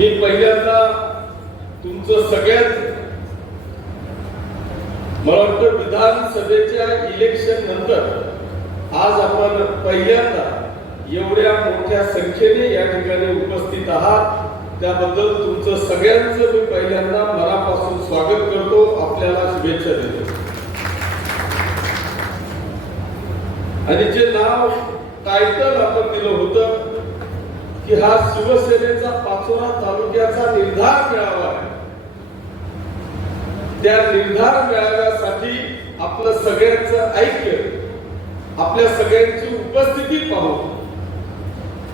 मी पहिल्यांदा तुमचं सगळ्यात मला वाटतं विधानसभेच्या इलेक्शन नंतर आज आपण पहिल्यांदा एवढ्या मोठ्या संख्येने या ठिकाणी उपस्थित आहात. त्याबद्दल तुमचं सगळ्यांचं मी पहिल्यांदा मनापासून स्वागत करतो. आपल्याला शुभेच्छा देतो. आणि जे नाव टायटल आपण दिलं होतं की हा शिवसेनेचा पाचोरा तालुक्याचा निर्धार मिळावा आहे. त्या निर्धार मिळाव्यासाठी आपलं सगळ्यांचं ऐक्य आपल्या सगळ्यांची उपस्थिती पाहू.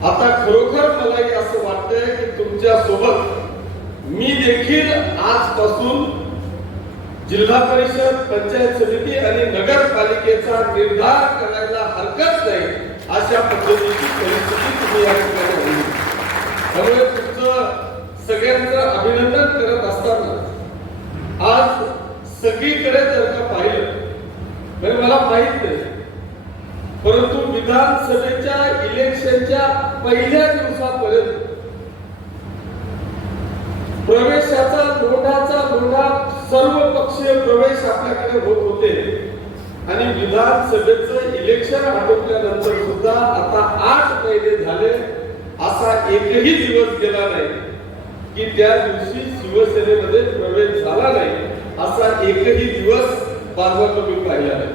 आता खरोखर मलाही असं वाटतंय की तुमच्यासोबत मी देखील आजपासून जिल्हा परिषद पंचायत समिती आणि नगरपालिकेचा निर्धार करायला हरकत नाही अशा पद्धतीची परिस्थिती तुम्ही या ठिकाणी त्यामुळे तुमचं सगळ्यांचं अभिनंदन करत असताना आज सगळीकडे जर का पाहिलं म्हणजे मला माहीत नाही. परंतु विधानसभेच्या इलेक्शनच्या पहिल्या दिवसापर्यंत प्रवेशाचा मोठाचा मोठा सर्व पक्षीय प्रवेश आपल्याकडे होत होते. आणि विधानसभेचं इलेक्शन आटोपल्यानंतर सुद्धा आता आठ महिने झाले असा एकही दिवस गेला नाही की त्या दिवशी शिवसेनेमध्ये प्रवेश झाला नाही असा एकही दिवस बाजवा मी पाहिला नाही.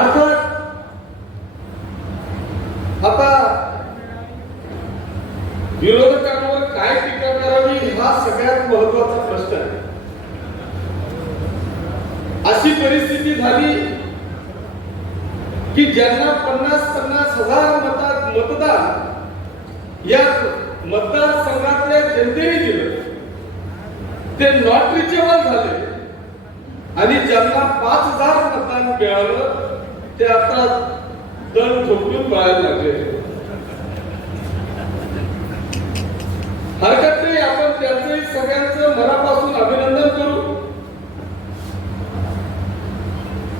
अर्थात आता विरोधकांवर काय टीका करावी हा सगळ्यात महत्त्वाचा प्रश्न आहे. अशी परिस्थिती झाली की ज्यांना पन्नास पन्नास हजार मतात मतदान या मतदारसंघातल्या जनतेने दिलं ते नॉट रिचेबल झाले. आणि ज्यांना पाच हजार मतदान मिळालं ते आता दर झोपून पळायला लागले. हरकत नाही आपण त्याचंही सगळ्यांचं मनापासून अभिनंदन करू.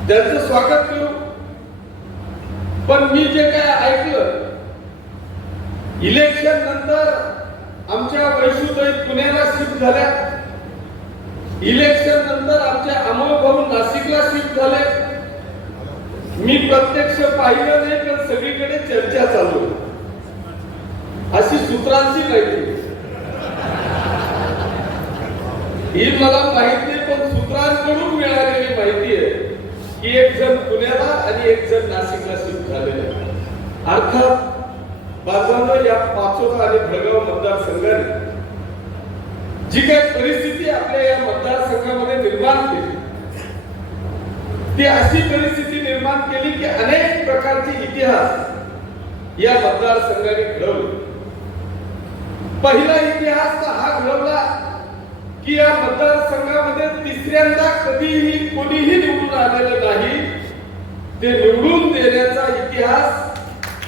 त्यांचं स्वागत करू. पण मी जे काय ऐकलं इलेक्शन नंतर आमच्या वैशुताई पुण्याला शिफ्ट झाल्या. इलेक्शन नंतर आमचे अमोल भाऊ नाशिकला शिफ्ट झाले. मी प्रत्यक्ष पाहिलं नाही पण सगळीकडे चर्चा चालू अशी सूत्रांची माहिती. ही मला माहिती पण सूत्रांकडून मिळालेली माहिती आहे की एक जण पुण्याला आणि एक जण नाशिकला शिफ्ट झालेला अर्थात बाजारानं या पाचोरा आणि भडगाव मतदारसंघाने जी काही परिस्थिती आपल्या या मतदारसंघामध्ये निर्माण केली ती अशी परिस्थिती निर्माण केली की अनेक प्रकारचे इतिहास या मतदारसंघाने घडवले. पहिला इतिहास तर हा घडवला की या मतदारसंघामध्ये तिसऱ्यांदा कधीही कोणीही निवडून आलेलं नाही. ते निवडून देण्याचा इतिहास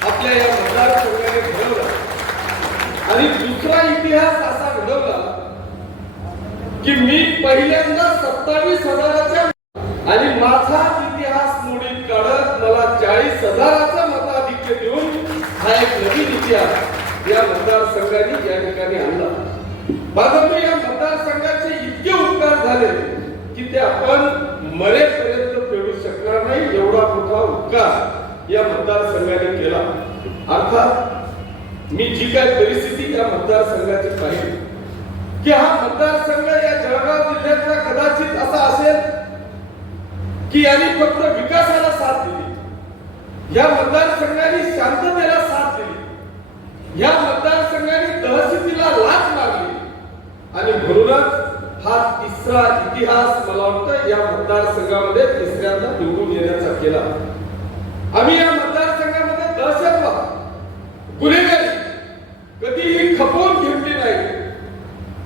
आपल्या या मतदारसंघाने घडवला. आणि दुसरा इतिहास असा घडवला की मी पहिल्यांदा सत्तावीस हजाराच्या आणि माझा इतिहास मोडीत काढत मला चाळीस हजाराचा मताधिक्य देऊन हा एक नवीन इतिहास या मतदारसंघाने या ठिकाणी आणला. बाजारने या मतदारसंघाचे इतके उपकार झाले की ते आपण मरेपर्यंत फेडू शकणार नाही एवढा मोठा उपकार. या मतदारसंघाने केला. अर्थात मी जी काय परिस्थिती या मतदारसंघाची पाहिली की हा मतदारसंघ या जळगाव जिल्ह्यातला कदाचित असा असेल की यांनी फक्त विकासाला साथ दिली. या मतदारसंघाने शांततेला साथ दिली. या मतदारसंघाने तहसीलला लाच लागली आणि म्हणूनच हा तिसरा इतिहास मला वाटतं या मतदारसंघामध्ये तिसऱ्यांदा निवडून येण्याचा केला. आम्ही या मतदारसंघामध्ये दहशतवाद गुन्हेगारी कधीही खपवून घेतली नाही.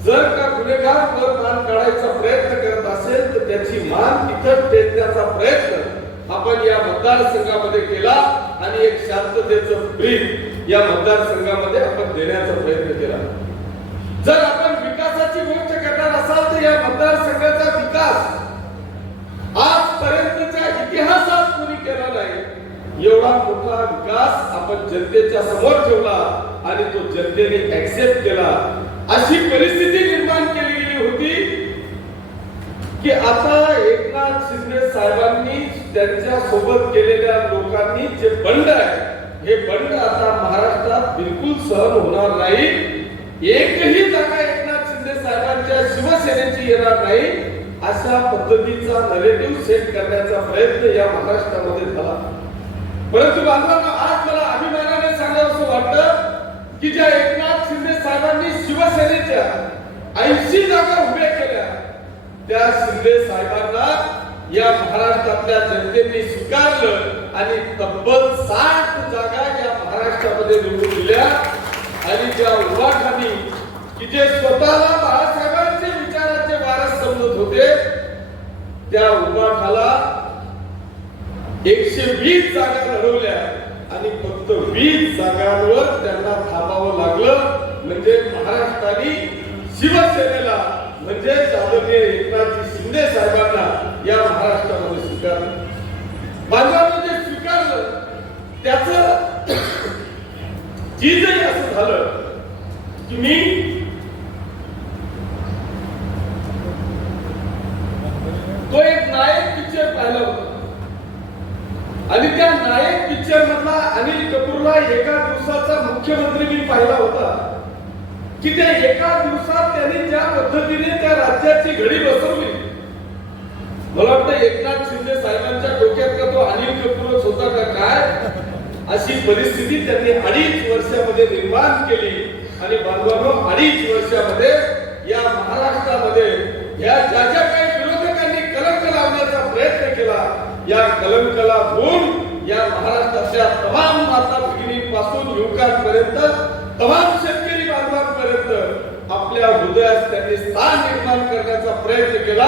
जर का गुन्हेगार वर मान काढायचा प्रयत्न करत असेल तर त्याची मान तिथं टेकण्याचा प्रयत्न आपण या मतदारसंघामध्ये केला आणि एक शांततेचं ब्रीफ या मतदारसंघामध्ये आपण देण्याचा प्रयत्न केला. जर आपण विकासाची गोष्ट करणार असाल तर या मतदारसंघाचा विकास आजपर्यंतच्या इतिहासात कोणी केला नाही. एवढा मोठा विकास आपण जनतेच्या समोर ठेवला आणि तो जनतेने ऍक्सेप्ट केला. अशी परिस्थिती निर्माण केली गेली होती की आता एकनाथ शिंदे साहेबांनी त्यांच्यासोबत केलेल्या लोकांनी जे बंड आहे हे बंड आता महाराष्ट्रात बिलकुल सहन होणार नाही. एकही जागा एकनाथ शिंदे साहेबांच्या शिवसेनेची येणार नाही अशा पद्धतीचा नरेटिव्ह सेट करण्याचा प्रयत्न या महाराष्ट्रामध्ये झाला. परंतु बांधवांना आज मला अभिमानाने सांगावं वाटतं की ज्या एकनाथ शिंदे साहेबांनी शिवसेनेच्या ऐंशी जागा उभ्या केल्या त्या शिंदे साहेबांना या महाराष्ट्रातल्या जनतेने स्वीकारलं आणि तब्बल साठ जागा या महाराष्ट्रामध्ये निवडून दिल्या. आणि त्या उभाठानी की जे स्वतःला बाळासाहेबांचे विचाराचे वारस समजत होते त्या उभाठाला एकशे वीस जागा लढवल्या आणि फक्त वीस जागांवर त्यांना थांबावं लागलं. म्हणजे महाराष्ट्राने शिवसेनेला म्हणजे आदरणीय एकनाथजी शिंदे साहेबांना या महाराष्ट्रामध्ये स्वीकारलं. बांधवांना जे स्वीकारलं त्याच चीजही असं झालं की मी तो एक नायक पिक्चर पाहिला होता आणि त्या नायक पिक्चर मधला अनिल एका दिवसाचा मुख्यमंत्री मी पाहिला होता. की त्या एका दिवसात त्यांनी ज्या पद्धतीने त्या राज्याची घडी बसवली. मला वाटतं एकनाथ शिंदे साहेबांच्या डोक्यात का तो अनिल कपूरच होता का काय? अशी परिस्थिती त्यांनी अडीच वर्षामध्ये निर्माण केली. आणि बांधवांनो अडीच वर्षामध्ये या महाराष्ट्रामध्ये या ज्या ज्या काही विरोधकांनी कलंक लावण्याचा प्रयत्न केला या कलंकला होऊन या महाराष्ट्राच्या तमाम माता भगिनींपासून युवकांपर्यंत तमाम शेतकरी बांधवांपर्यंत आपल्या हृदयात त्यांनी स्थान निर्माण करण्याचा प्रयत्न केला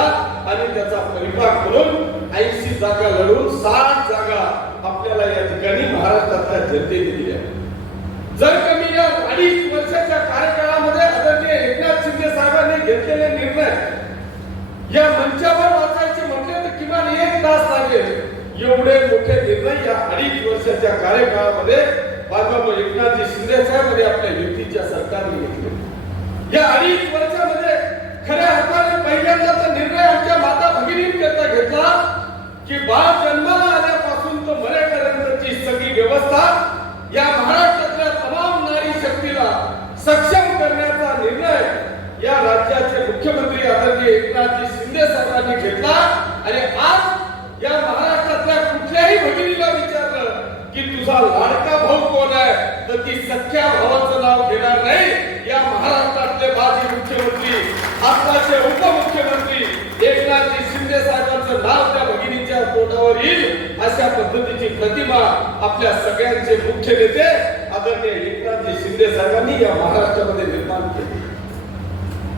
आणि त्याचा परिपाक करून ऐंशी जागा लढून साठ जागा आपल्याला या ठिकाणी महाराष्ट्रातल्या जनतेने दिल्या. जर कमी या अडीच वर्षाच्या कार्यकाळामध्ये एवढे मोठे निर्णय या अडीच वर्षाच्या कार्यकाळामध्ये बाबा एकनाथजी शिंदे साहेब आपल्या युतीच्या सरकारने घेतले. या अडीच वर्षामध्ये खऱ्या अर्थाने पहिल्यांदा तर निर्णय आमच्या माता भगिनींकरता घेतला की बाळ जन्माला आल्यापासून तो मरेपर्यंतची सगळी व्यवस्था या महाराष्ट्रातल्या तमाम नारी शक्तीला सक्षम करण्याचा निर्णय या राज्याचे मुख्यमंत्री आदरणीय एकनाथजी शिंदे साहेबांनी घेतला. आणि आज या महाराष्ट्रातल्या कुठल्याही भगिनीला विचारलं की तुझा लाडका भाऊ कोण आहे तर ती सख्या भावाचं नाव घेणार नाही. या महाराष्ट्रातले माजी मुख्यमंत्री आताचे उपमुख्यमंत्री एकनाथजी शिंदे साहेबांचं नाव त्या भगिनीच्या पोटावर येईल अशा पद्धतीची प्रतिमा आपल्या सगळ्यांचे मुख्य नेते आदरणीय एकनाथजी शिंदे साहेबांनी या महाराष्ट्रामध्ये निर्माण केली.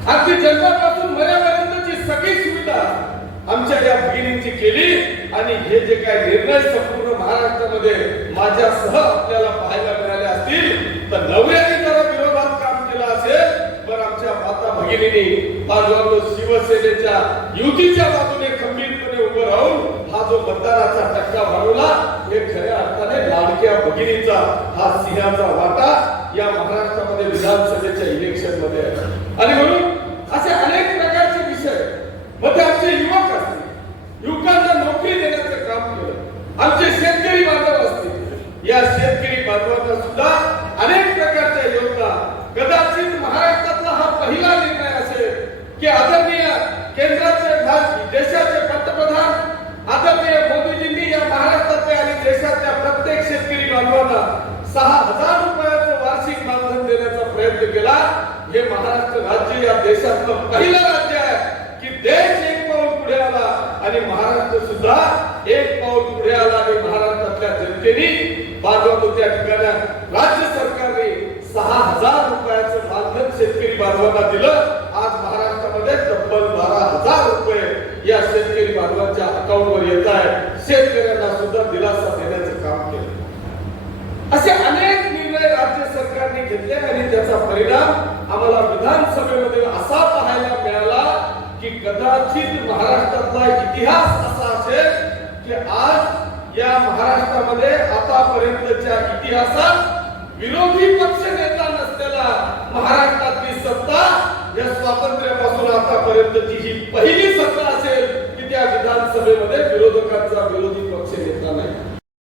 अगदी जन्मापासून मरेपर्यंतची सगळी सुविधा आमच्या या भगिनींची केली आणि हे जे काय निर्णय संपूर्ण महाराष्ट्रामध्ये माझ्यासह आपल्याला पाहायला मिळाले असतील तर नवऱ्याने त्याला विरोधात काम केलं असेल पण आमच्या माता हा जो शिवसेनेच्या युतीच्या बाजूने खंबीरपणे उभं राहून हा जो मतदानाचा टक्का वाढवला हे खऱ्या अर्थाने लाडक्या भगिनीचा हा सिंहाचा वाटा या महाराष्ट्रामध्ये विधानसभेच्या इलेक्शनमध्ये आणि म्हणून असे अनेक प्रकारचे विषयमध्ये आमचे युवक असतील युवकांना नोकरी देण्याचं काम केलं आमचे शेतकरी बांधव असतील या शेतकरी बांधवांना सुद्धा अनेक प्रकारच्या योजना कदाचित महाराष्ट्रातला हा पहिला निर्णय असेल की आदरणीय केंद्राचे देशाचे पंतप्रधान आदरणीय मोदीजींनी या महाराष्ट्रातल्या आणि देशातल्या प्रत्येक शेतकरी बांधवांना सहा हजार रुपयाचं वार्षिक मानधन देण्याचा प्रयत्न केला. हे महाराष्ट्र राज्य या देशातलं पहिलं राज्य आहे की देश एक पाऊल पुढे आला आणि महाराष्ट्र सुद्धा एक पाऊल पुढे आला आणि महाराष्ट्रातल्या जनतेने बांधवांनो त्या ठिकाणी राज्य सरकारने सहा हजार रुपयाचं मानधन शेतकरी बांधवांना दिलं. बारा हजार रुपये या शेतकरी बांधवांच्या अकाउंटवर येत आहे. शेतकऱ्यांना सुद्धा दिलासा देण्याचं काम केलं. असे अनेक निर्णय राज्य सरकारने घेतले आणि त्याचा परिणाम आम्हाला विधानसभेमध्ये असा पाहायला मिळाला की कदाचित महाराष्ट्रातला इतिहास असा असेल की आज या महाराष्ट्रामध्ये आतापर्यंतच्या इतिहासात विरोधी पक्ष नेता नसलेला महाराष्ट्रातली सत्ता या स्वातंत्र्यापासून आतापर्यंतची जी पहिली सत्ता असेल की त्या विधानसभेमध्ये विरोधकांचा विरोधी पक्ष नेता नाही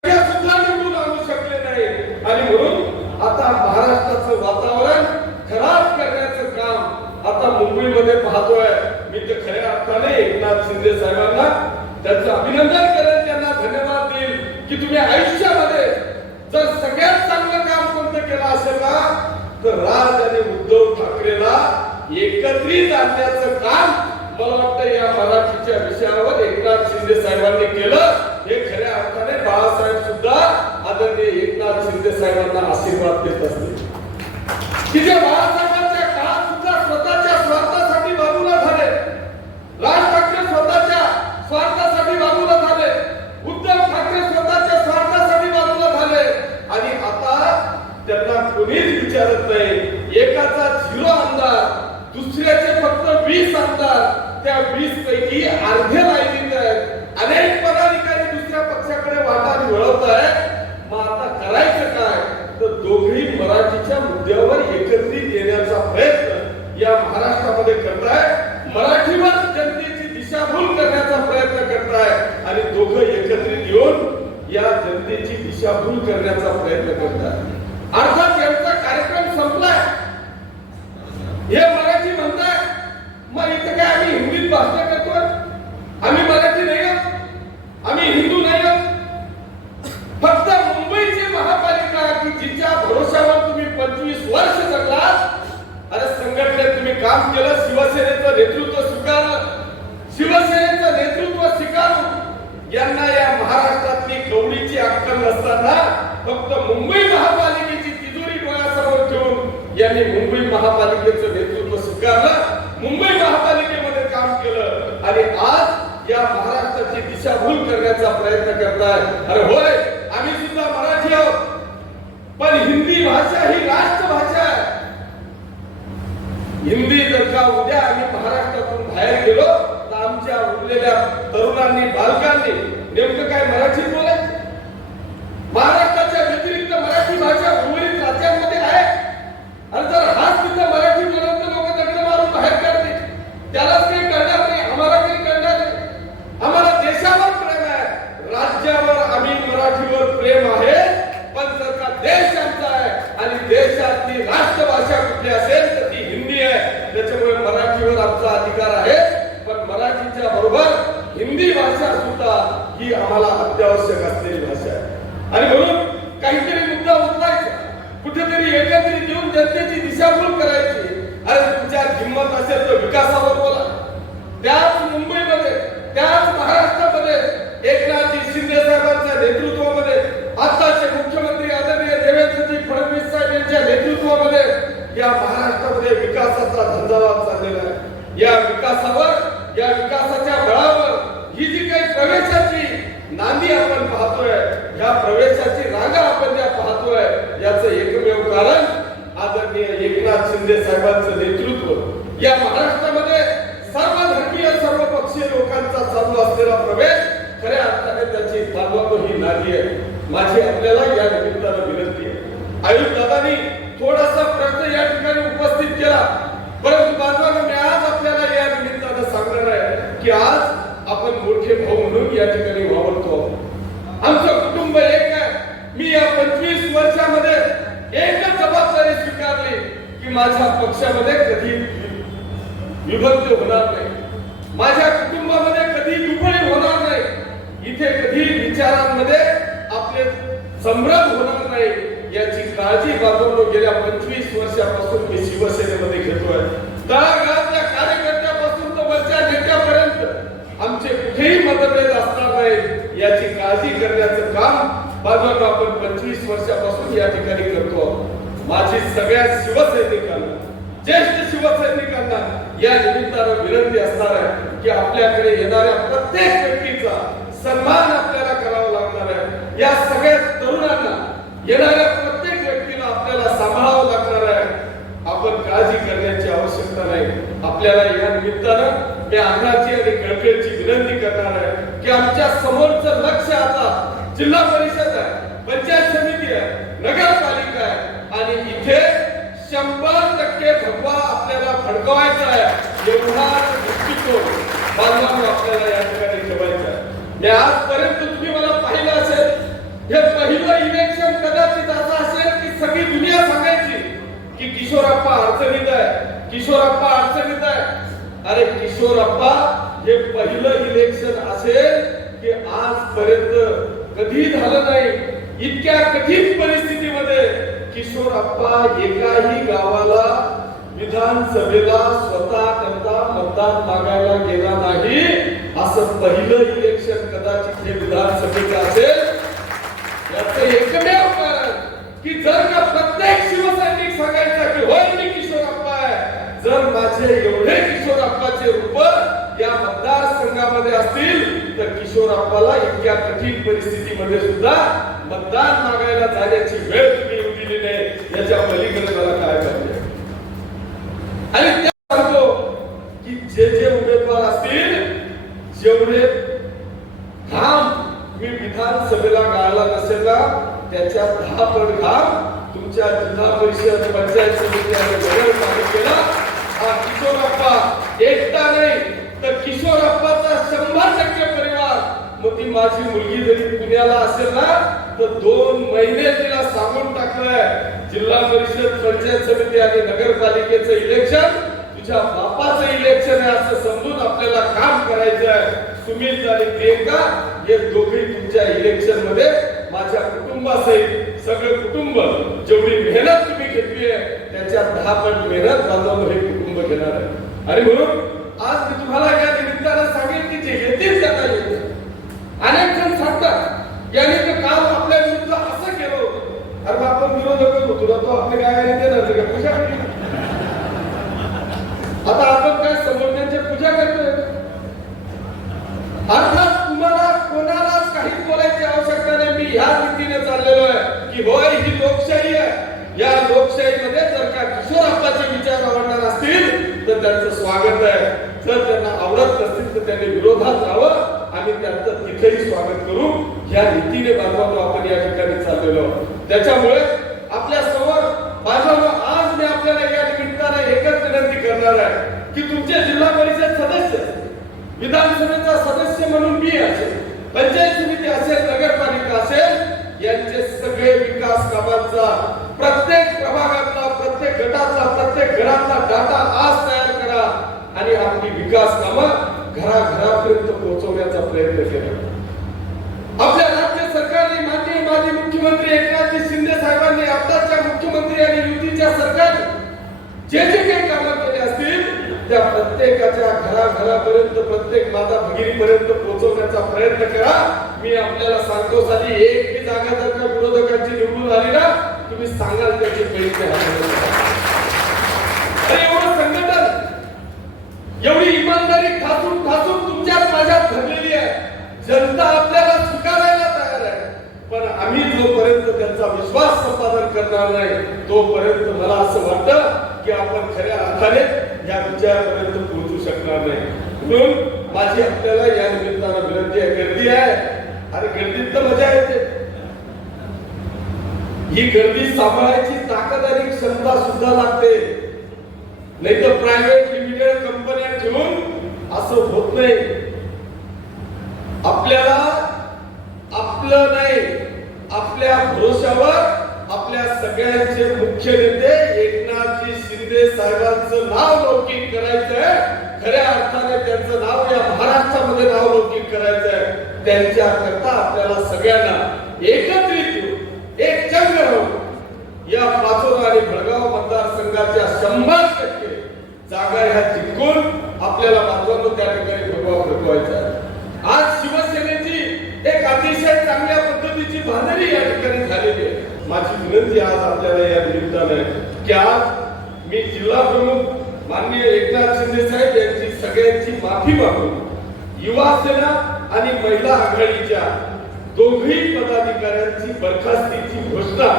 त्या सुद्धा निवडून आणू शकले नाही आणि म्हणून आता महाराष्ट्राचं वातावरण खराब करण्याचं काम आता मुंबईमध्ये पाहतोय मी तर खऱ्या अर्थाने एकनाथ शिंदे साहेबांना त्यांचं अभिनंदन करेन त्यांना धन्यवाद देईल की तुम्ही आयुष्यामध्ये जर सगळ्यात चांगलं काम कोणतं केलं असेल ना तर राज आणि उद्धव ठाकरेला एकत्रित आणण्याचं काम मला वाटतं या मराठीच्या विषयावर एकनाथ शिंदे साहेबांनी केलं हे खऱ्या अर्थाने बाळासाहेब सुद्धा आदरणीय एकनाथ शिंदे साहेबांना आशीर्वाद देत असतील की जे बाळासाहेबांच्या काळात सुद्धा स्वतःच्या स्वार्थासाठी बाजूला झाले राज ठाकरे स्वतःच्या स्वार्थासाठी बाजूला झाले उद्धव ठाकरे स्वतःच्या स्वार्थासाठी बाजूला झाले आणि आता मीच विचारत नाही. एकाचा झिरो आमदार दुसऱ्याचे फक्त वीस आमदार त्या वीस पैकी अर्धे लाईनीत आहेत. अनेक पदाधिकारी दुसऱ्या पक्षाकडे वाटा मिळवत आहेत. मग आता करायचं काय? तर दोघी मराठीच्या मुद्द्यावर एकत्रित येण्याचा प्रयत्न या महाराष्ट्रामध्ये करताय. मराठीवर जनतेची दिशाभूल करण्याचा प्रयत्न करताय. आणि दोघं एकत्रित येऊन या जनतेची दिशाभूल करण्याचा प्रयत्न करताय. अर्थात यांचा कार्यक्रम संपलाय हे मराठी म्हणताय मग इथं काय आम्ही हिंदीत भाषण करतोय आम्ही मराठी नाही आहोत? आम्ही हिंदू नाही आहोत? फक्त मुंबईची महापालिका की जिच्या भरोशावर तुम्ही पंचवीस वर्ष जगलात अरे संघटनेत तुम्ही काम केलं शिवसेनेचं नेतृत्व स्वीकारलं शिवसेनेचं नेतृत्व स्वीकारून यांना या महाराष्ट्रातली कवडीची अक्कल नसताना फक्त मुंबई महापालिकेची तिजोरी डोळ्यासमोर ठेवून यांनी मुंबई महापालिकेचं नेतृत्व स्वीकारलं मुंबई महापालिकेमध्ये काम केलं आणि आज या महाराष्ट्राची दिशाभूल करण्याचा प्रयत्न करताय. अरे होय आम्ही सुद्धा मराठी आहोत. पण हिंदी भाषा ही राष्ट्रभाषा आहे. हिंदी जर का उद्या आम्ही महाराष्ट्रातून बाहेर गेलो तर आमच्या उरलेल्या तरुणांनी बालकांनी नेमकं काय मराठीत बोलायचं? महाराष्ट्र माझ्या पक्षामध्ये कधी विभक्त होणार नाही. माझ्या कुटुंबामध्ये कधी विपणी होणार नाही. इथे कधी विचारांमध्ये आपले संभ्रम होणार नाही. याची काळजी बाजूला गेल्या पंचवीस वर्षापासून मी शिवसेनेमध्ये घेतोय. तळागाळातल्या कार्यकर्त्यापासून तर वरच्या नेत्यापर्यंत आमचे कुठेही मतभेद असणार नाही. याची काळजी करण्याचं काम बाजूला आपण पंचवीस वर्षापासून या ठिकाणी करतो माझी सगळ्या शिवसैनिकांना ज्येष्ठ शिवसैनिकांना या निमित्तानं विनंती असणार आहे की आपल्याकडे येणाऱ्या प्रत्येक व्यक्तीचा सन्मान आपल्याला करावा लागणार आहे. या सगळ्या तरुणांना येणाऱ्या प्रत्येक व्यक्तीला आपल्याला सांभाळावं लागणार आहे. आपण काळजी करण्याची आवश्यकता नाही. आपल्याला या निमित्तानं मी अण्णाची आणि कळकळची विनंती करणार आहे की आमच्या समोरचं लक्ष आता जिल्हा परिषद आहे पंचायत समिती आहे नगरपालिका आहे आणि इथे शंभर टक्के भगवा आपल्याला भडकवायचा आहे एवढा दृष्टिकोन बांधवांनो आपल्याला या ठिकाणी ठेवायचा मी आजपर्यंत तुम्ही मला पाहिलं असेल हे पहिलं इलेक्शन कदाचित असं असेल की सगळी दुनिया सांगायची की किशोरप्पा अडचणीत आहे किशोरप्पा अडचणीत आहे. अरे किशोरप्पा हे पहिलं इलेक्शन असेल की आजपर्यंत कधी झालं नाही. इतक्या कठीण परिस्थितीमध्ये किशोरप्पा एकाही विधानसभेला स्वतः करता मतदान मागायला गेला नाही असं पहिलं इलेक्शन कदाचित हे विधानसभेचं असेल. याचं एकमेव कारण की जर का प्रत्येक शिवसैनिक सांगायचा की होय मी किशोरप्पा आहे जर माझे एवढे किशोरप्पाचे रूप या मतदारसंघामध्ये असतील तर किशोरप्पाला इतक्या कठीण परिस्थितीमध्ये सुद्धा मतदान मागायला जाण्याची वेळ तुम्ही येऊ दिली नाही. याच्या पलीकडे मला काय पाहिजे आणि त्या सांगतो की जे जे उमेदवार असतील जेवढे घाम मी विधानसभेला गाळला नसेल ना आपण दहा घाम तुमच्या जिल्हा परिषद पंचायत समिती आणि नगरपालिकेला हा किशोरप्पा. एकटा नाही तर किशोरप्पाचा शंभर टक्के परिवार. मग ती माझी मुलगी जरी पुण्याला असेल ना तर दोन महिने तिला सांगून टाकलंय. जिल्हा परिषद पंचायत समिती आणि नगरपालिकेचं इलेक्शन तुझ्या बापाचं इलेक्शन आहे असं समजून आपल्याला काम करायचं आहे सुमित आणि प्रियंका हे दोघे तुमच्या इलेक्शनमध्ये माझ्या कुटुंबासहित सगळं कुटुंब जेवढी मेहनत तुम्ही घेतली आहे त्याच्या दहा पट मेहनत बांधवलं हे कुटुंब घेणार आहे. आणि म्हणून आज मी तुम्हाला या निमित्तानं सांगेन की जे येतील त्यांना येतील अनेक जण सांगतात याने तर काम आपल्या विरुद्ध असं केलं होतं. अरे आपण विरोधक होतो तुला तो आपले काय आहे का? पूजा आता आपण काय समजण्याच्या पूजा करतोय? अर्थात तुम्हाला कोणालाच काही बोलायची आवश्यकता नाही मी ह्या रीतीने चाललेलो आहे की होय ही लोकशाही आहे या लोकशाहीमध्ये जर का आपल्याचे विचार आवडणार असतील तर त्यांचं स्वागत आहे. जर त्यांना आवडत नसतील तर त्यांनी विरोधात जावं आम्ही त्यांचं तिथेही स्वागत करू. या रीतीने बांधवांनो आपण या ठिकाणी चाललेलो त्याच्यामुळे आपल्यासमोर बांधवांनो आज मी आपल्याला या निमित्ताने एकच विनंती करणार आहे की तुमचे जिल्हा परिषद सदस्य विधानसभेचा सदस्य म्हणून मी असेल पंचायत समिती असेल नगरपालिका असेल यांचे सगळे विकास कामांचा प्रत्येक प्रभागातला प्रत्येक गटातला प्रत्येक डाटा आज तयार करा आणि आपली विकास कामं घराघरापर्यंत पोहोचवण्याचा प्रयत्न केला. आपल्या राज्य सरकारने माननीय माजी मुख्यमंत्री एकनाथजी शिंदे साहेबांनी आताच्या मुख्यमंत्री आणि युतीच्या सरकारने जे जे काही कामं केले असतील त्या प्रत्येकाच्या घराघरापर्यंत प्रत्येक माता भगिनीपर्यंत पोहोचवण्याचा प्रयत्न करा. मी आपल्याला सांगतो साधी एक बी जागा जर का विरोधकांची निवडून आली ना तुम्ही सांगाल त्याचे पैसे अरे एवढं संघटन एवढी इमानदारी ठासून ठासून तुमच्या माझ्यात भरलेली आहे. जनता आपल्याला स्वीकारायला तयार आहे. पण आम्ही जोपर्यंत त्यांचा विश्वास संपादन करणार नाही तोपर्यंत मला असं वाटतं की आपण खऱ्या अर्थाने या विचारापर्यंत पोहोचू शकणार नाही. म्हणून माझी आपल्याला या निमित्तानं विनंती आहे गर्दी आहे. आणि गर्दीत तर मजा येते. ही गर्दी सांभाळायची ताकद आणि क्षमता सुद्धा लागते. नाही तर प्रायव्हेट लिमिटेड कंपन्या ठेवून असं होत नाही. आपल्याला आपलं नाही आपल्या भरोशावर आपल्या सगळ्यांचे मुख्य नेते एकनाथजी शिंदे साहेबांचं नाव लौकिक करायचंय. खऱ्या अर्थाने त्यांचं नाव या महाराष्ट्रामध्ये नाव लौकिक करायचंय. त्यांच्या करता आपल्याला सगळ्यांना एकत्रित एक चंग राहून या पाचोरा आणि भडगाव मतदारसंघाच्या शंभर टक्के जागा ह्या जिंकून आपल्याला बांधवांनो त्या ठिकाणी भगवा भगवायचा आहे. आज शिवसेनेची एक अतिशय चांगल्या पद्धतीची बांधणी या ठिकाणी झालेली आहे. माझी विनंती आज आपल्याला या निमित्ताने की आज मी जिल्हा प्रमुख माननीय एकनाथ शिंदे साहेब यांची सगळ्यांची माफी मागून युवा सेना आणि महिला आघाडीच्या दोन्ही पदाधिकाऱ्यांची बरखास्तीची घोषणा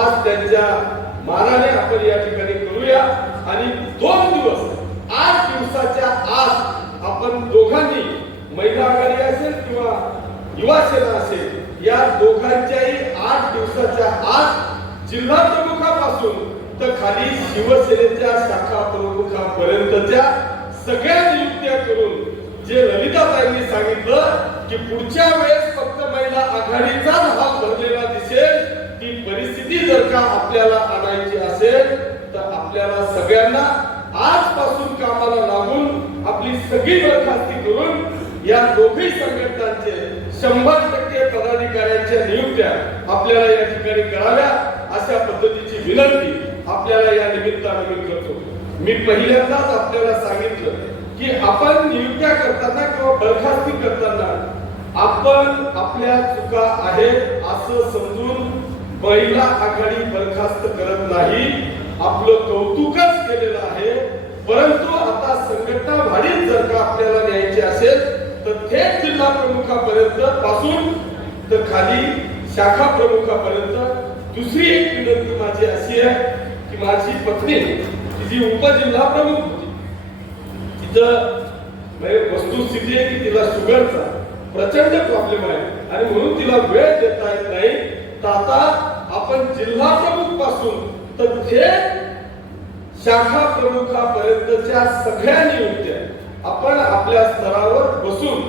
आज त्यांच्या मानाने आपण या ठिकाणी करूया. आणि दोन दिवस आठ दिवसाच्या आज आपण दोघांनी महिला आघाडी असेल किंवा युवा सेना असेल या दोघांच्याही आठ दिवसाच्या आत जिल्हा प्रमुखापासून तर खाली शिवसेनेच्या शाखा प्रमुखापर्यंतच्या सगळ्या नियुक्त्या करून जे ललिताताईंनी सांगितलं की पुढच्या वेळेस फक्त महिला आघाडीचाच हा भरलेला दिसेल ती परिस्थिती जर का आपल्याला आणायची असेल आपल्याला सगळ्यांना आजपासून कामाला लागून आपली सगळी बरखास्ती करून या दोघी संघटनांचे शंभर टक्के पदाधिकाऱ्यांच्या नियुक्त्या आपल्याला या ठिकाणी कराव्या अशा पद्धतीची विनंती आपल्याला या निमित्ताने मी करतो. मी पहिल्यांदाच आपल्याला सांगितलं की आपण नियुक्त्या करताना किंवा बरखास्ती करताना आपण आपल्या चुका आहेत असं समजून महिला आघाडी बरखास्त करत नाही. आपलं कौतुकच केलेलं आहे. परंतु आता संघटना वाढीत जर का आपल्याला न्यायची असेल तर थेट जिल्हा प्रमुखापर्यंत पासून तर खाली शाखा प्रमुखापर्यंत दुसरी एक विनंती माझी अशी आहे की माझी पत्नी तिची जी उपजिल्हा प्रमुख होती तिथं म्हणजे वस्तुस्थिती आहे की तिला शुगरचा प्रचंड प्रॉब्लेम आहे आणि म्हणून तिला वेळ देता येत नाही. तर आता आपण जिल्हा प्रमुखपासून तर जे शाखा प्रमुखापर्यंतच्या सगळ्या नियुक्त्या आपण आपल्या स्तरावर बसून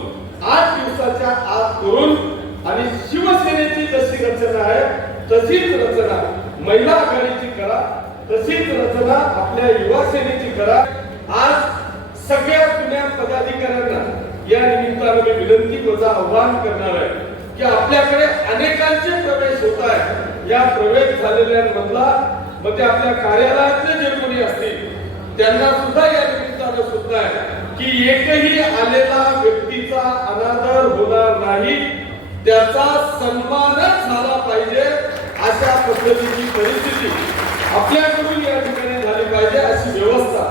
आठ दिवसाच्या आत करून आणि शिवसेनेची जशी रचना आहे तशीच रचना महिला आघाडीची करा तशीच रचना आपल्या युवा सेनेची करा. आज सगळ्या जुन्या पदाधिकाऱ्यांना या निमित्तानं मी विनंती वजा आव्हान करणार आहे की आपल्याकडे अनेकांचे प्रवेश होत आहे या प्रवेश झालेल्यांमधला मग ते आपल्या कार्यालयातले जे कोणी असतील त्यांना सुद्धा या निमित्तानं सुद्धा आहे की एकही आलेला व्यक्तीचा अनादर होणार नाही त्याचा सन्मानच झाला पाहिजे अशा पद्धतीची परिस्थिती आपल्याकडून या ठिकाणी झाली पाहिजे अशी व्यवस्था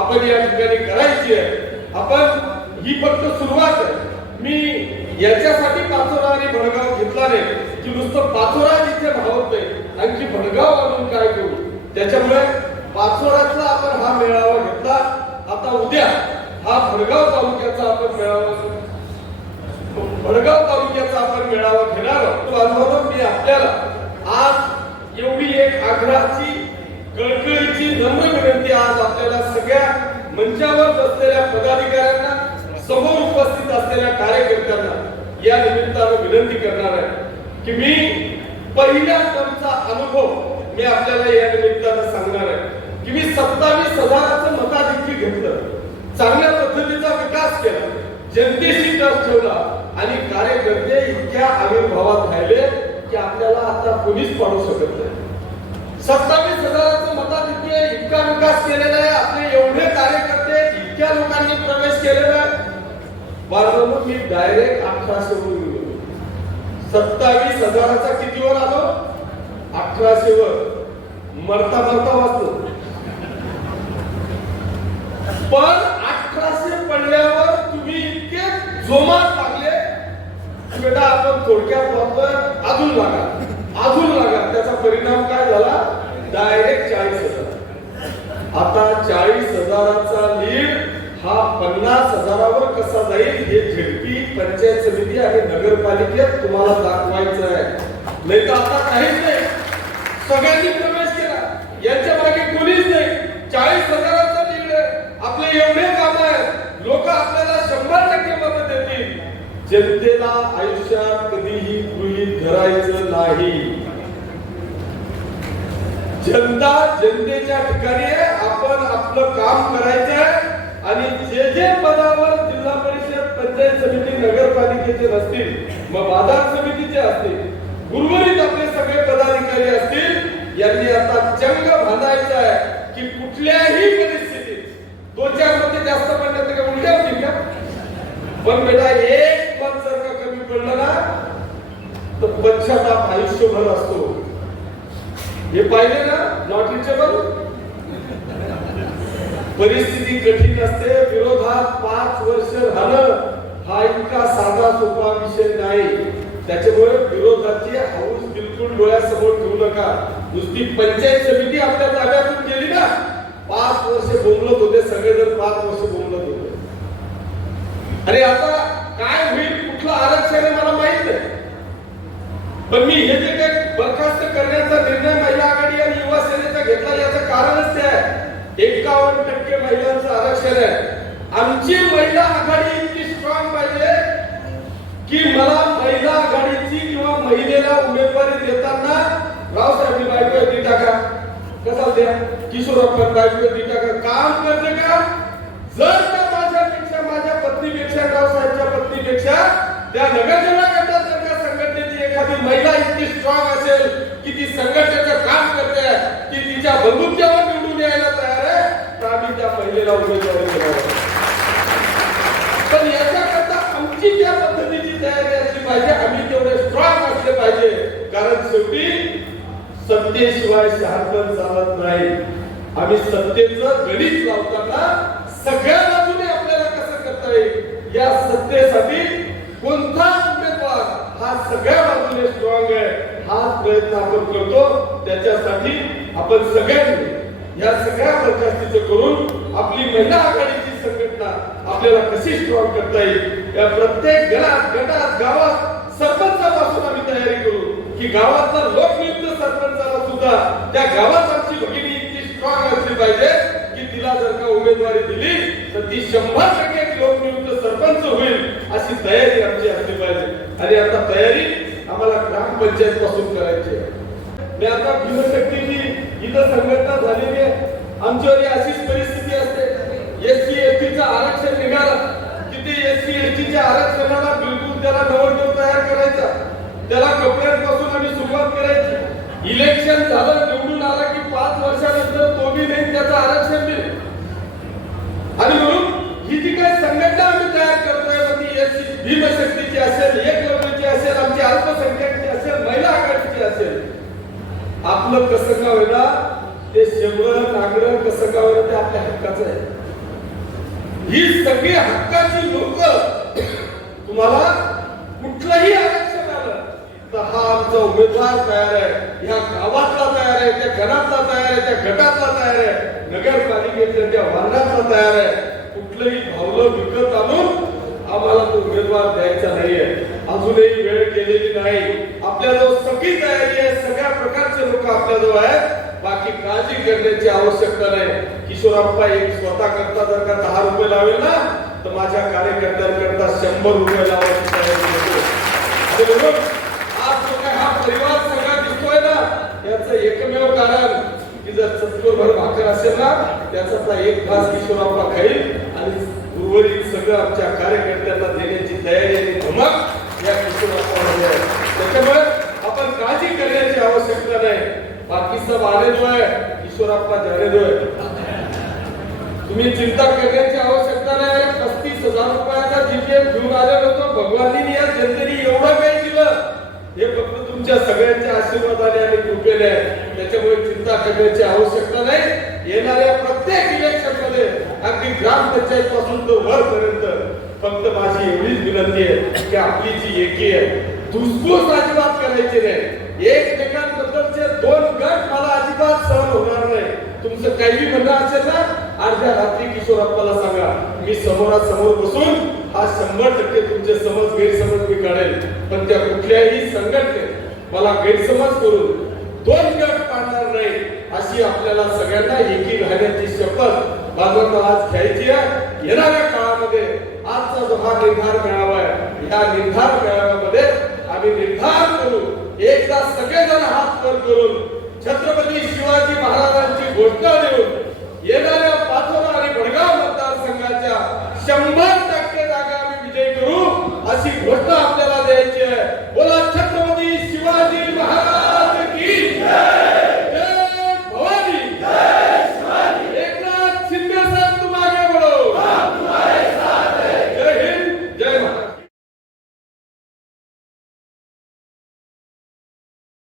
आपण या ठिकाणी करायची आहे. आपण ही फक्त सुरुवात आहे. मी याच्यासाठी पाचोरा आणि भडगाव घेतला नाही. की नुसतं पाचोरा जिथे भावत नाही. आणखी भडगाव आणून काय करू? त्याच्यामुळे पाचोरातला आपण हा मेळावा घेतला. आता उद्या हा भडगाव तालुक्याचा आपण मेळावा भडगाव तालुक्याचा आपण मेळावा घेणार आहोत. मी आपल्याला आज एवढी एक आग्रहाची कळकळीची नम्र विनंती आज आपल्याला सगळ्या मंचावर बसलेल्या पदाधिकाऱ्यांना समोर उपस्थित असलेल्या कार्यकर्त्यांना या निमित्तानं विनंती करणार आहे. की मी पहिल्या टर्मचा अनुभव मी आपल्याला या निमित्तानं सांगणार आहे. की मी सत्तावीस हजाराचं मताधिक्य घेतलं. चांगल्या पद्धतीचा विकास केला. जनतेशी टच ठेवला. आणि कार्यकर्ते इतक्या आविर्भावात राहिले की आपल्याला आता कोणीच पाडू शकत नाही. सत्तावीस हजाराचं मताधिक्य इतका विकास केलेला आहे. आपले एवढे कार्यकर्ते इतक्या लोकांनी प्रवेश केलेला आहे. बाळगून मी डायरेक्ट अठराशे सत्तावीस हजाराचा कितीवर आलो? अठराशे वर. मरता मरता वाचतो. पण अठराशे पडल्यावर तुम्ही इतके जोमात लागले. बेटा आपण थोडक्यात वापर अजून लागा अजून लागा त्याचा परिणाम काय झाला? डायरेक्ट चाळीस हजार. आता चाळीस हजाराचा लीड हा पन्नास हजारावर कसा जाईल हे झेडपी पंचायत समिती आणि नगरपालिकेत तुम्हाला दाखवायचं आहे. नाही तर आता काहीच नाही. सगळ्यांनी प्रवेश केला. यांच्या मागे कोणीच नाही. चाळीस हजाराचा निर्णय. आपले एवढे काम आहेत. लोक आपल्याला शंभर टक्के मत देतील. जनतेला आयुष्यात कधीही गृहित धरायचं नाही. जनता जनतेच्या ठिकाणी आहे. आपण आपलं काम करायचं आहे. आणि जे जे पदावर जिल्हा परिषद पंचायत समिती नगरपालिकेचे नसतील मग बाजार समितीचे असतील उर्वरित आपले सगळे पदाधिकारी असतील यांनी आता चंग बांधायचा आहे की कुठल्याही परिस्थितीत दोन चारमध्ये जास्त पडल्या तर काय उलट्या होतील का? पण बेटा एक मत जर का कमी पडलं ना तर पश्चाताप आयुष्यभर असतो. हे पाहिले ना नॉट रिचेबल? परिस्थिती कठीण असते विरोधात पाच वर्ष राहणं हा इतका साधा सोपा विषय नाही. त्याच्यामुळे विरोधाची हाऊस बिलकुल डोळ्यासमोर ठेवू नका. नुसती पंचायत समिती आपल्या जाग्यातून गेली ना पाच वर्ष बोंबलत होते सगळेजण पाच वर्ष बोंबलत होते. आणि आता काय होईल कुठलं आरक्षण आहे मला माहीत नाही. पण मी हे जे काही बरखास्त करण्याचा निर्णय महिला आघाडी आणि युवा सेनेचा घेतला याचं कारणच ते एकावन्न टक्के महिलांचं आरक्षण आहे. आमची महिला आघाडी इतकी स्ट्रॉंग पाहिजे की मला महिला आघाडीची किंवा महिलेला उमेदवारी देताना रावसाहेब बायको ती टाका. कसा द्या? किशोरप्पन बायको ती टाका. काम करते का? जर त्या माझ्यापेक्षा माझ्या पत्नीपेक्षा रावसाहेबच्या पत्नीपेक्षा त्या नगरसेवा जर का संघटनेची एखादी महिला इतकी स्ट्रॉंग असेल की ती संघटनेचं काम करते की तिच्या बंधुत्वावर निवडून यायला तयार आहे आम्ही त्या महिलेला उमेदवारी देणार पण याच्याकरता आमची त्या पद्धतीची तयारी असली पाहिजे. आम्ही तेवढे स्ट्रॉंग असले पाहिजे. कारण शेवटी सत्तेशिवाय शहात्तर चालत नाही. आम्ही सत्तेचं गणित लावताना सगळ्या बाजूने आपल्याला कसं करता येईल? या सत्तेसाठी कोणता उमेदवार हा सगळ्या बाजूने स्ट्रॉंग आहे हाच प्रयत्न आपण करतो. त्याच्यासाठी आपण सगळ्यांनी या सगळ्या बरखास्तीचं करून आपली महिला आघाडीची संघटना आपल्याला कशी स्ट्रॉंग करता येईल? या प्रत्येक घरात गटात गावात सरपंचापासून आम्ही तयारी करू. की गावातला लोकनियुक्त सरपंचाला सुद्धा त्या गावात आमची भगिनी इतकी स्ट्रॉंग असली पाहिजे की तिला जर का उमेदवारी दिली तर ती शंभर टक्के लोकनियुक्त सरपंच होईल अशी तयारी आमची असली पाहिजे. आणि आता तयारी आम्हाला ग्रामपंचायत पासून करायची आहे. मी आता भीमशक्तीची इथं संघटना झालेली आहे. आमच्यावर अशीच परिस्थिती एससी एसटीचं आरक्षण निघालं. की ते एस सी आरक्षणाला बिलकुल त्याला नवरदेव तयार करायचा. त्याला कपड्यांपासून आम्ही सुरुवात करायची. इलेक्शन झालं निवडून आला की पाच वर्षानंतर तो बी नाही त्याचं आरक्षण दिले आणि म्हणून ही जी काही संघटना आम्ही तयार करतोय मग ती एससी भीमशक्तीची असेल एक असेल आमची अल्पसंख्याकची असेल महिला आघाडीची असेल आपलं कसं का होईना ते शेवळ नागरण कसं का होईना ते आपल्या हक्काचं आहे. ही सगळी हक्काची लोक तुम्हाला कुठलंही आरक्षण आलं तर हा आमचा उमेदवार तयार आहे ह्या गावातला तयार आहे त्या घरातला तयार आहे त्या गटातला तयार आहे नगरपालिकेतल्या त्या वार्डातला तयार आहे. कुठलंही भावलं विकत आणून आम्हाला तो उमेदवार द्यायचा नाहीये. अजूनही वेळ केलेली नाही. आपल्याजवळ सगळी तयारी आहे सगळ्या प्रकारचे लोक आपल्याजवळ आहेत. बाकी काळजी करण्याची आवश्यकता नाही. किशोरप्पा एक स्वतः करता जर का दहा रुपये लावेल ना तर माझ्या कार्यकर्त्यांकरता शंभर रुपये लावायची आज जो काय हा परिवार सगळा दिसतोय ना याचं एकमेव कारण की जर चतकोरभर भाकर असेल ना त्याचा एक घास किशोरप्पा खाईल आणि उर्वरित सगळं आमच्या कार्यकर्त्यांना देण्याची तयारी आणि धमक या किशोरप्पामध्ये आहे. त्याच्यामुळे आपण काळजी करण्याची आवश्यकता नाही. बाकी सब आने जो है किशोरप्पा जाने दो. है तुम्ही चिंता करण्याची आवश्यकता नाही. पस्तीस हजार रुपयाचा जीपीएफ घेऊन आलेलो होतो. भगवानी या जनतेने एवढं काही दिलं. हे फक्त तुमच्या सगळ्यांच्या आशीर्वादाने आणि कृपेने. आहे त्याच्यामुळे चिंता करण्याची आवश्यकता नाही. येणाऱ्या प्रत्येक इलेक्शनमध्ये अगदी ग्रामपंचायत पासून तर वरपर्यंत फक्त माझी एवढीच विनंती आहे की आपली जी एकी आहे धुसफूस अजिबात करायची नाही. एकमेकांबद्दलचे दोन गट मला अजिबात सहन होणार नाही. तुमचं काही म्हणणं असेल ना अर्ध्या रात्री किशोरप्पाला सांगा. मी समोरासमोर बसून हा शंभर टक्के तुमचे समज गैरसमज मी काढेल. पण त्या कुठल्याही संघटनेत मला गैरसमज करून दोन गट पाडणार नाही अशी आपल्याला सगळ्यांना एकी राहण्याची शपथ बांधवांना आज घ्यायची आहे. येणाऱ्या काळामध्ये आजचा जो हा निर्धार मेळावा आहे या निर्धार मेळाव्यामध्ये आम्ही निर्धार करू. एकदा सगळेजण हात वर करून छत्रपती शिवाजी महाराजांची घोषणा देऊन येणाऱ्या पाचोरा आणि भडगाव मतदारसंघाच्या शंभर